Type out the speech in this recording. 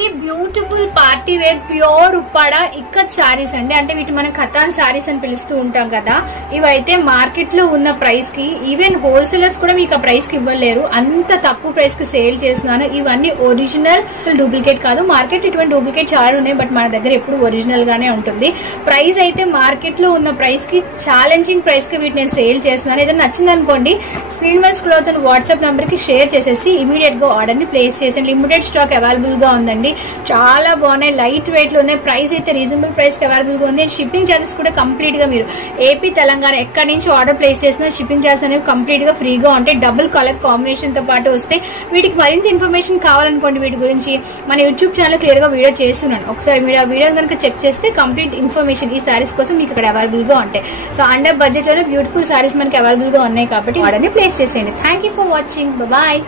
అండి beautiful party wear pure Uppada ikkat saris అండి. అంటే వీటి మనం ఖతాన్ సారీస్ అని పిలుస్తూ ఉంటాం కదా. ఇవైతే మార్కెట్ లో ఉన్న ప్రైస్ కి ఈవెన్ హోల్సేలర్స్ కూడా మీకు ఆ ప్రైస్ కి ఇవ్వలేరు, అంత తక్కువ ప్రైస్ కి సేల్ చేస్తున్నాను. ఇవన్నీ ఒరిజినల్, అసలు డూప్లికేట్ కాదు. మార్కెట్ ఇటువంటి డూప్లికేట్ చాలా ఉన్నాయి, బట్ మన దగ్గర ఎప్పుడు ఒరిజినల్ గానే ఉంటుంది. ప్రైస్ అయితే మార్కెట్ లో ఉన్న ప్రైస్ కి ఛాలెంజింగ్ ప్రైస్ కి వీటిని నేను సేల్ చేస్తున్నాను. ఏదైనా నచ్చింది అనుకోండి, స్క్రీన్ మీద స్క్రోల్ అవుతున్న వాట్సాప్ నంబర్ కి షేర్ చేసేసి ఇమీడియట్ గా ఆర్డర్ ని ప్లేస్ చేసి, లిమిటెడ్ స్టాక్ అవైలబుల్ గా ఉందండి. చాలా బాగున్నాయి, లైట్ వెయిట్ లో ఉన్నాయి. ప్రైస్ అయితే రీజనబుల్ ప్రైస్ కి అవైలబుల్ గా ఉంది. షిప్పింగ్ చార్జెస్ కూడా కంప్లీట్ గా మీరు ఏపీ తెలంగాణ ఎక్కడి నుంచి ఆర్డర్ ప్లేస్ చేసినా షిప్పింగ్ చార్జెస్ అనేవి కంప్లీట్ గా ఫ్రీగా ఉంటాయి. డబుల్ కలర్ కాంబినేషన్ తో పాటు వస్తాయి. వీటికి మరింత ఇన్ఫర్మేషన్ కావాలనుకోండి, వీటి గురించి మన యూట్యూబ్ ఛానల్ క్లియర్ గా వీడియో చేస్తున్నాను. ఒకసారి మీరు ఆ వీడియో కనుక చెక్ చేస్తే కంప్లీట్ ఇన్ఫర్మేషన్ ఈ సారీస్ కోసం మీకు ఇక్కడ అవైలబుల్ గా ఉంటాయి. సో అండర్ బడ్జెట్ లోనే బ్యూటిఫుల్ సారీస్ మనకి అవైలబుల్ గా ఉన్నాయి కాబట్టి ఆర్డర్ ని ప్లేస్ చేసేయండి. Thank you for watching. Bye.